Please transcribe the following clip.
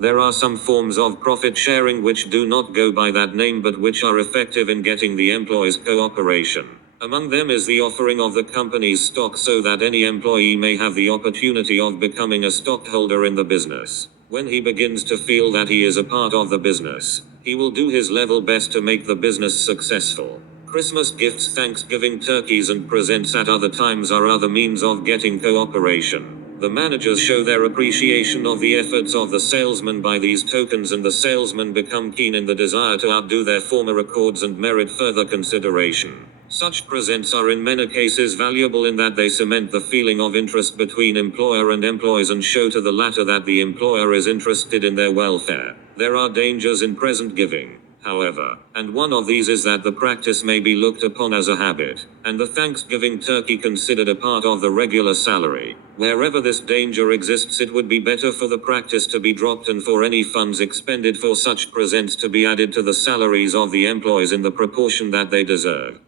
There are some forms of profit sharing which do not go by that name but which are effective in getting the employees' cooperation. Among them is the offering of the company's stock so that any employee may have the opportunity of becoming a stockholder in the business. When he begins to feel that he is a part of the business, he will do his level best to make the business successful. Christmas gifts, Thanksgiving turkeys and presents at other times are other means of getting cooperation. The managers show their appreciation of the efforts of the salesman by these tokens, and the salesmen become keen in the desire to outdo their former records and merit further consideration. Such presents are in many cases valuable in that they cement the feeling of interest between employer and employees and show to the latter that the employer is interested in their welfare. There are dangers in present giving, however, and one of these is that the practice may be looked upon as a habit, and the Thanksgiving turkey considered a part of the regular salary. Wherever this danger exists, it would be better for the practice to be dropped and for any funds expended for such presents to be added to the salaries of the employees in the proportion that they deserve.